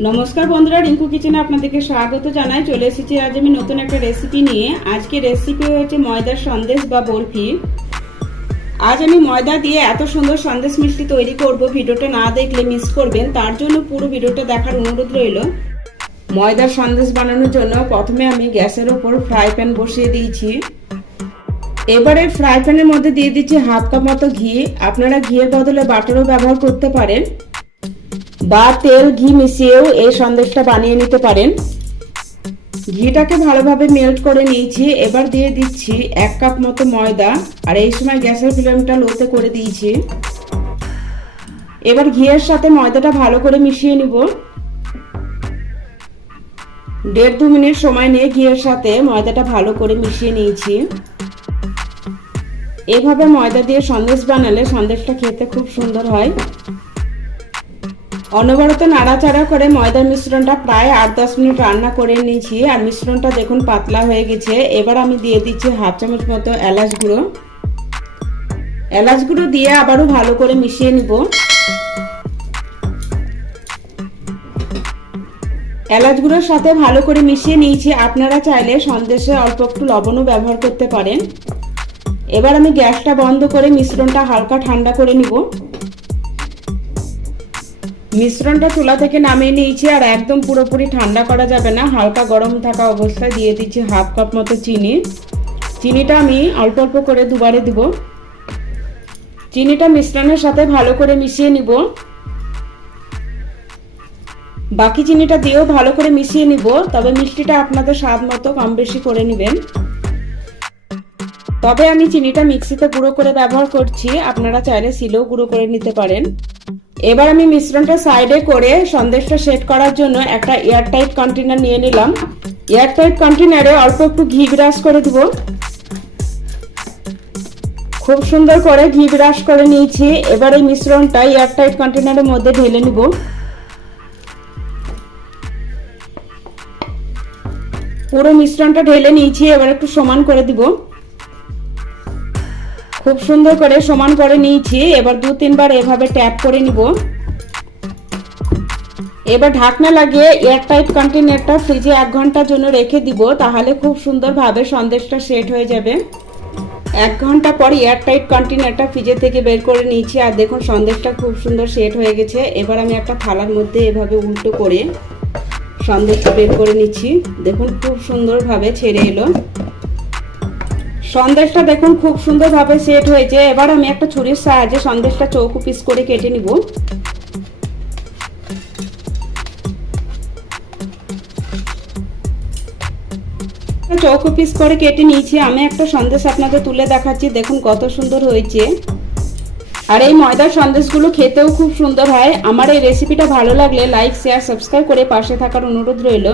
নমস্কার বন্ধুরা, রিঙ্কু কিচেনে আপনাদেরকে স্বাগত জানাই। চলে এসেছি আজ আমি নতুন একটা রেসিপি নিয়ে। আজকে রেসিপি হচ্ছে ময়দার সন্দেশ বা বরফি। আজ আমি ময়দা দিয়ে এত সুন্দর সন্দেশ মিষ্টি তৈরি করব, ভিডিওটা না দেখলে মিস করবেন। তার জন্য পুরো ভিডিওটা দেখার অনুরোধ রইল। ময়দার সন্দেশ বানানোর জন্য প্রথমে আমি গ্যাসের উপর ফ্রাই প্যান বসিয়ে দিয়েছি। এবারে ফ্রাই প্যানের মধ্যে দিয়ে দিচ্ছি হাফ কাপ মতো ঘি। আপনারা ঘিয়ের বদলে বাটারও ব্যবহার করতে পারেন বা তেল ঘি মিশিয়েও এই সন্দেশটা বানিয়ে নিতে পারেন। ঘিটাকে ভালোভাবে মেল্ট করে নিয়েছি। এবার দিয়ে দিচ্ছি 1 কাপ মতো ময়দা, আর এই সময় গ্যাসের ফ্লেমটা লোতে করে দিয়েছি। এবার ঘিয়ের সাথে ময়দাটা ভালো করে মিশিয়ে নিব। 1.5-2 মিনিট সময় নিয়ে ঘিয়ের সাথে ময়দাটা ভালো করে মিশিয়ে নিয়েছি। এভাবে ময়দা দিয়ে সন্দেশ বানালে সন্দেশটা খেতে খুব সুন্দর হয়। অনবরত নাড়াচাড়া করে ময়দার মিশ্রণটা প্রায় 8-10 মিনিট রান্না করে নিয়েছি, আর মিশ্রণটা দেখুন পাতলা হয়ে গেছে। এবার আমি দিয়ে দিচ্ছি হাফ চামচ মতো এলাচ গুঁড়ো। এলাচ গুঁড়ো দিয়ে আবারও ভালো করে মিশিয়ে নিব। এলাচ গুঁড়োর সাথে ভালো করে মিশিয়ে নিয়েছি। আপনারা চাইলে সন্দেশে অল্প একটু লবণও ব্যবহার করতে পারেন। এবার আমি গ্যাসটা বন্ধ করে মিশ্রণটা হালকা ঠান্ডা করে নিব। মিশ্রণটা চুলা থেকে নামিয়ে নিয়েছি, আর একদম পুরোপুরি ঠান্ডা করা যাবে না, হালকা গরম থাকা অবস্থায় দিয়ে দিচ্ছি হাফ কাপ মতো চিনি। চিনিটা আমি অল্প অল্প করে দুবারে দিব। চিনিটা মিশ্রণের সাথে ভালো করে মিশিয়ে নিব। বাকি চিনিটা দিয়েও ভালো করে মিশিয়ে নিব, তবে মিষ্টিটা আপনাদের স্বাদ মতো কম বেশি করে নেবেন। তবে আমি চিনিটা মিক্সিতে গুঁড়ো করে ব্যবহার করছি, আপনারা চাইলে শিলেও গুঁড়ো করে নিতে পারেন। এবার আমি মিশ্রণটা সাইডে করে সন্দেশটা সেট করার জন্য একটা এয়ারটাইট কন্টেনার নিয়ে নিলাম। এয়ারটাইট কন্টেনারে অল্প একটু ঘি ব্রাশ করে দিব। খুব সুন্দর করে ঘি ব্রাশ করে নিয়েছি। এবার এই মিশ্রণটা এয়ারটাইট কন্টেনারের মধ্যে ঢেলে নিব। পুরো মিশ্রণটা ঢেলে নিয়েছি। এবার একটু সমান করে দিব। খুব সুন্দর করে সমান করে নিয়েছি। এবার 2-3 বার এভাবে ট্যাপ করে নিব। এবার ঢাকনা লাগিয়ে এয়ারটাইট কন্টেনারটা ফ্রিজে 1 ঘন্টার জন্য রেখে দিব, তাহলে খুব সুন্দরভাবে সন্দেশটা সেট হয়ে যাবে। 1 ঘন্টা পর এয়ারটাইট কন্টেনারটা ফ্রিজে থেকে বের করে নিয়েছি, আর দেখুন সন্দেশটা খুব সুন্দর সেট হয়ে গেছে। এবার আমি একটা থালার মধ্যে এভাবে উল্টো করে সন্দেশটা বের করে নিচ্ছি। দেখুন খুব সুন্দরভাবে ছেড়ে এলো। সন্দেশটা দেখুন খুব সুন্দরভাবে সেট হয়েছে। এবার আমি একটা ছুরির সাহায্যে সন্দেশটা চৌকো পিস করে কেটে নিব। চৌকো পিস করে কেটে নিয়েছি। আমি একটা সন্দেশ আপনাদের তুলে দেখাচ্ছি, দেখুন কত সুন্দর হয়েছে। আর এই ময়দার সন্দেশগুলো খেতেও খুব সুন্দর হয়। আমার এই রেসিপিটা ভালো লাগলে লাইক, শেয়ার, সাবস্ক্রাইব করে পাশে থাকার অনুরোধ রইল।